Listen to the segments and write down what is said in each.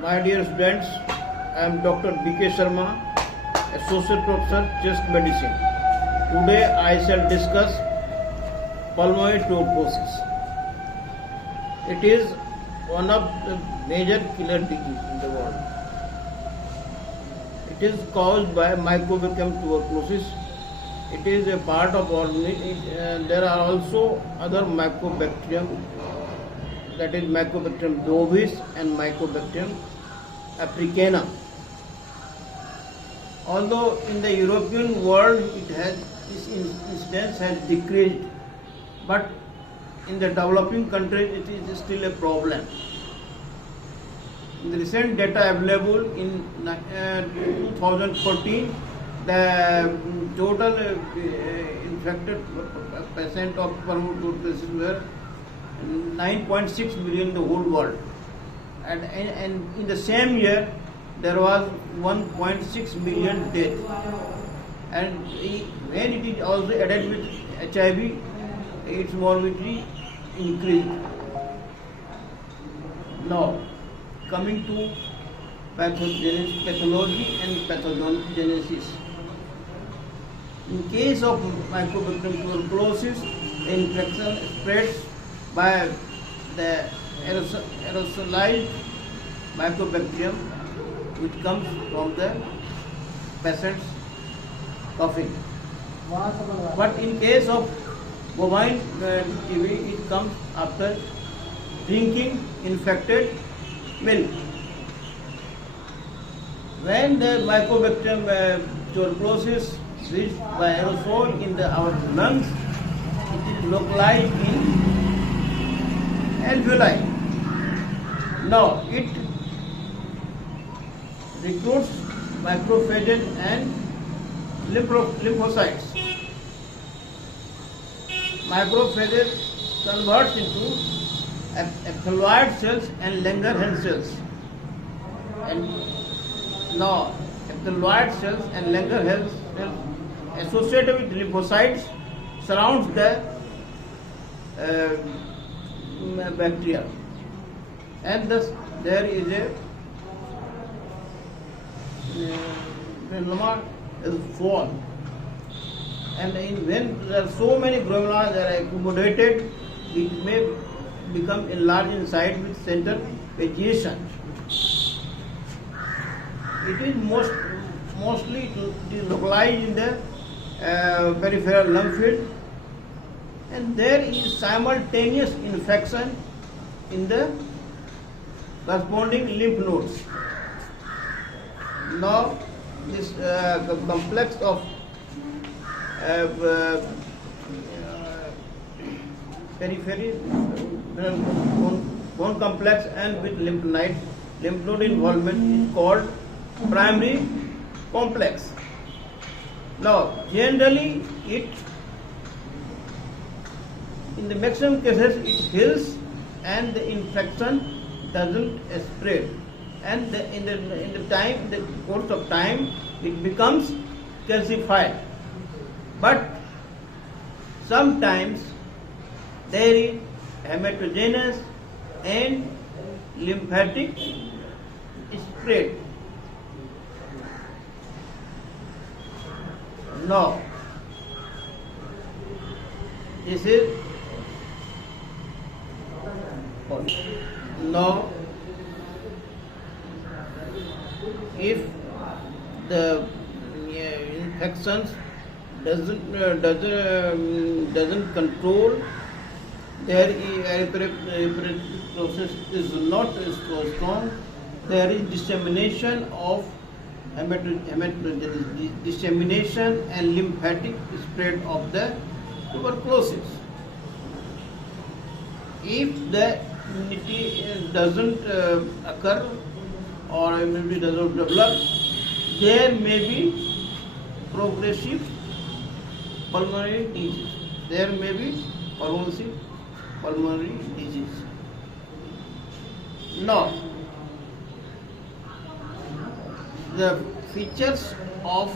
My dear students, I am Dr. B.K. Sharma, Associate Professor, Chest Medicine. Today I shall discuss pulmonary tuberculosis. It is one of the major killer diseases in the world. It is caused by Mycobacterium tuberculosis. It is a part of organism. There are also other Mycobacterium, that is Mycobacterium bovis and Mycobacterium africana. Although in the European world this incidence has decreased, but in the developing countries it is still a problem. In the recent data available in 2014, the total infected percent of pulmonary tuberculosis were 9.6 million in the whole world, and in the same year there was 1.6 million deaths, and when it is also added with HIV, its morbidity increased. Now, coming to pathology and pathogenesis. In case of Mycobacterium tuberculosis, the infection spreads by the aerosolized Mycobacterium, which comes from the patient's coughing. But in case of bovine TB, it comes after drinking infected milk. When the Mycobacterium tuberculosis reaches by aerosol in our lungs, it is localized in alveoli. Now it recruits macrophages and lymphocytes. Macrophages converts into epithelioid cells and Langerhans cells. And now epithelioid cells and Langerhans cells associated with lymphocytes surrounds the bacteria, and thus there is a granuloma is formed, and when there are so many granula that are accommodated, it may become enlarged inside with central vagiation. It is mostly localized in the peripheral lung field, and there is simultaneous infection in the corresponding lymph nodes. Now this complex of periphery bone complex and with lymph node involvement is called primary complex. Now generally in the maximum cases it heals and the infection doesn't spread, and in the course of time it becomes calcified. But sometimes there is hematogenous and lymphatic spread. Now this is now if the infections doesn't control, their erythroid process is not so strong, there is dissemination of dissemination and lymphatic spread of the tuberculosis. If the immunity doesn't occur or immunity doesn't develop, there may be progressive pulmonary disease. There may be progressive pulmonary disease. Now, the features of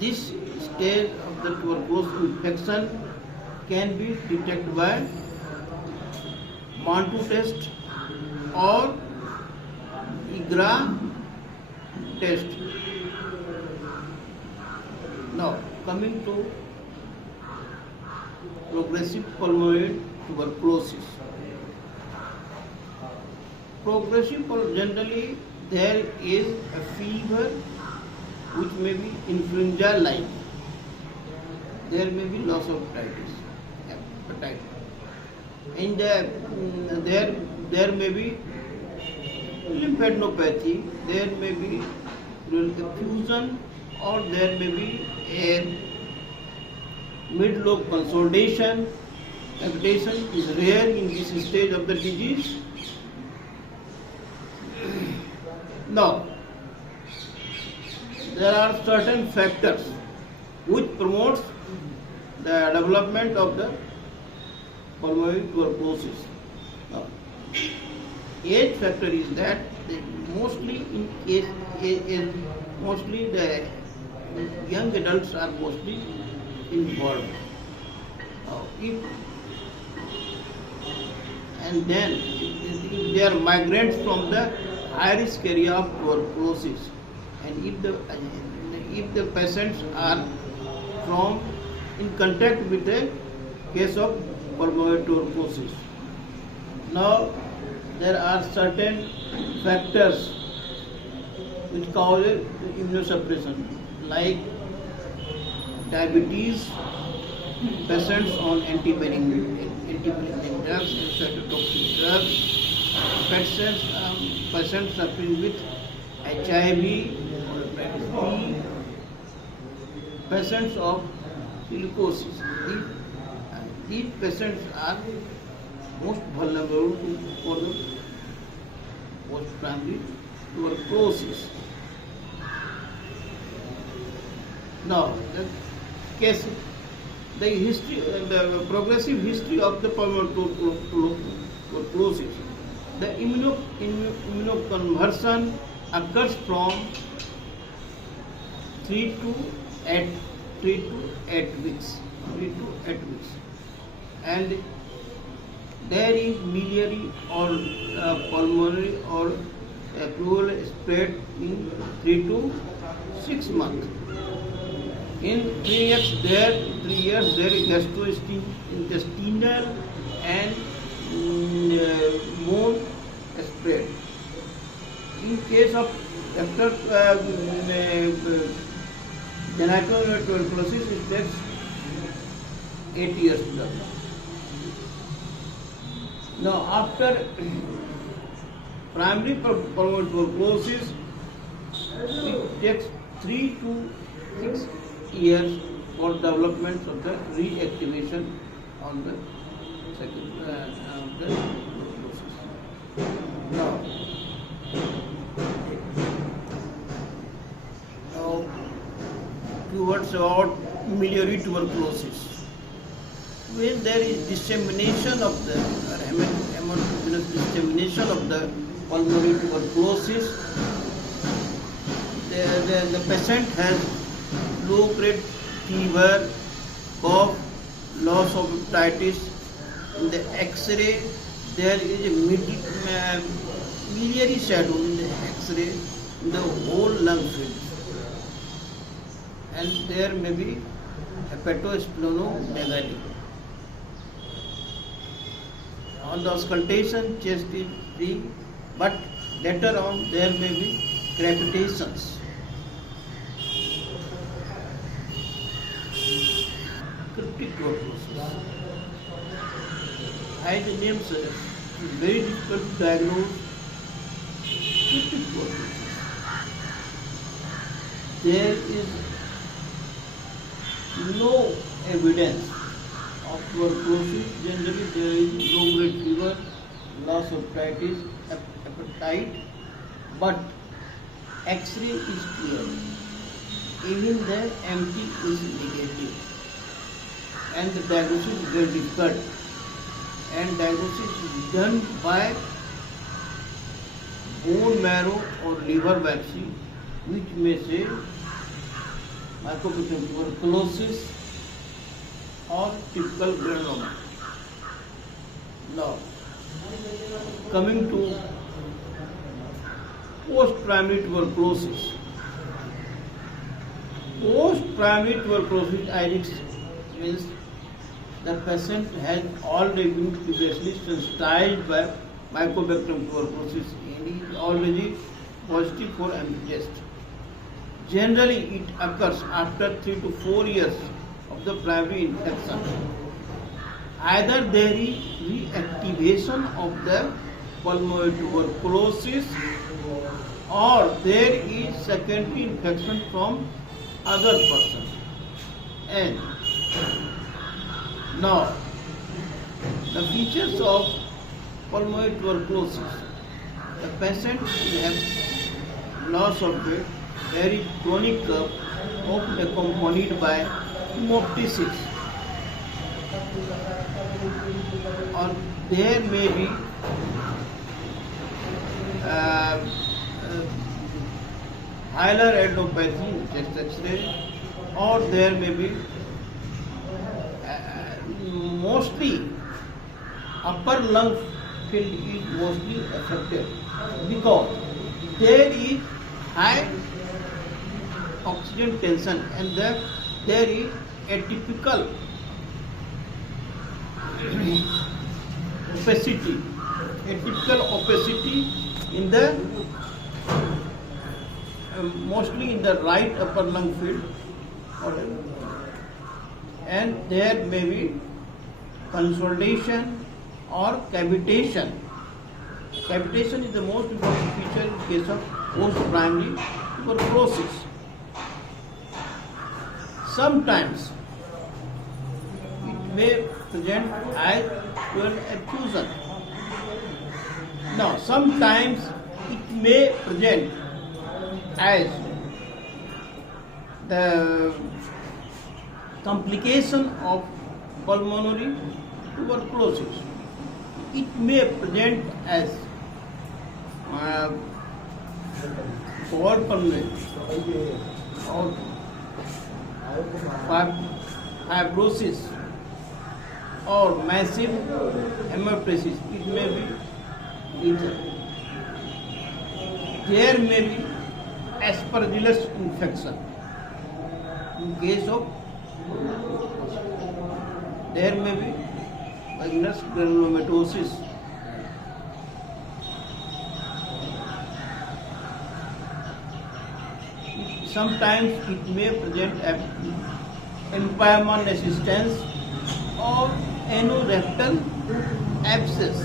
this stage of the tuberculosis infection can be detected by Pantu test or IGRA test. Now coming to progressive pulmonary tuberculosis. Generally there is a fever which may be influenza-like. There may be loss of appetite, and there may be lymphadenopathy. There may be effusion, or there may be a mid-lobe consolidation. Agitation is rare in this stage of the disease. Now, there are certain factors which promotes the development of the pulmonary tuberculosis. Now, age factor is that mostly the young adults are mostly involved. If they are migrants from the high risk area of tuberculosis, and if the patients are in contact with a case of pulmonary tuberculosis. Now there are certain factors which cause immunosuppression, like diabetes, patients on anti-malignant drugs, cytotoxic drugs, patients suffering with HIV or hepatitis B, patients of silicosis. These patients are most vulnerable for the post-primary tuberculosis. Now, the progressive history of the pulmonary tuberculosis. The immunoconversion occurs from 3 to 8 weeks. And there is miliary or pulmonary or pleural spread in 3 to 6 months. In 3 years there is gastrointestinal and bone spread. In case of after genital tuberculosis, it takes 8 years to develop. Now, after primary pulmonary tuberculosis, it takes 3 to 6 years for development of the reactivation on the second of the tuberculosis. Now, towards about miliary tuberculosis. When there is dissemination of the hemolymph dissemination of the pulmonary tuberculosis, the patient has low-grade fever, cough, loss of appetite. In the X-ray, there is a miliary shadow in the X-ray in the whole lung field, and there may be hepatosplenomegaly. On the auscultation, chest is free, but later on there may be crepitations. Cryptic tuberculosis. As the name suggests, it is very difficult to diagnose cryptic tuberculosis. There is no evidence of tuberculosis. Generally, there is low-grade fever, loss of appetite, but X-ray is clear. Even the MT is negative, and the diagnosis is very difficult. And diagnosis is done by bone marrow or liver biopsy, which may say mycobacterium tuberculosis or typical granuloma. Now, coming to post-primary tuberculosis. Post-primary tuberculosis IRIX means the patient has already been previously sensitized by Mycobacterium tuberculosis and is already positive for MTS. Generally, it occurs after 3 to 4 years of the primary infection. Either there is reactivation of the pulmonary tuberculosis or there is secondary infection from other person. And now, the features of pulmonary tuberculosis. The patient will have loss of weight, very chronic cough, often accompanied by hemoptysis. Or there may be hilar adenopathy, chest X-ray, or there may be mostly upper lung field is mostly affected because there is high oxygen tension and there is atypical opacity in the mostly in the right upper lung field, and there may be consolidation or cavitation. Cavitation is the most important feature in case of post-primary tuberculosis. Sometimes it may present as pleural effusion. Now, sometimes it may present as the complication of pulmonary tuberculosis. It may present as cord pulmonary or fibrosis or massive hemoptysis. It may be either. There may be aspergillus infection. In case of there may be Vaginous granulomatosis. Sometimes it may present empyrema assistance or anorectal abscess.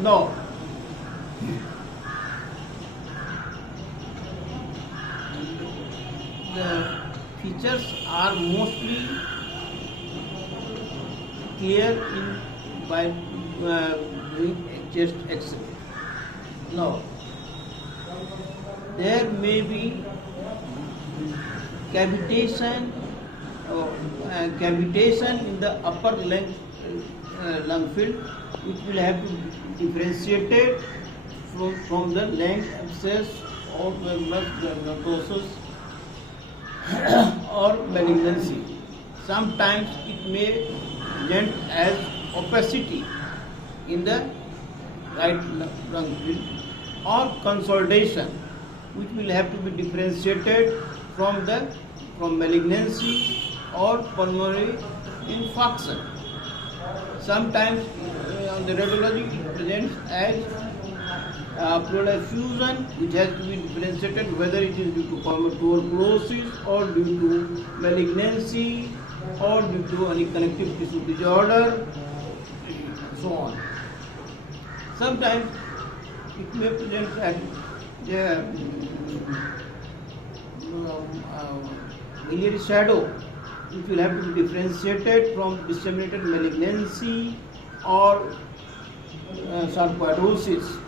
Now, the features are mostly clear in by doing chest X-ray. Now, there may be cavitation in the upper lung field, which will have to be differentiated from the lung abscess or necrosis or malignancy. Sometimes it may present as opacity in the right lung field or consolidation, which will have to be differentiated from malignancy or pulmonary infarction. Sometimes on the radiology it presents as pleural effusion, which has to be differentiated whether it is due to tuberculosis or due to malignancy or due to any connective tissue disorder, so on. Sometimes it may present as biliary shadow, which will have to be differentiated from disseminated malignancy or sarcoidosis.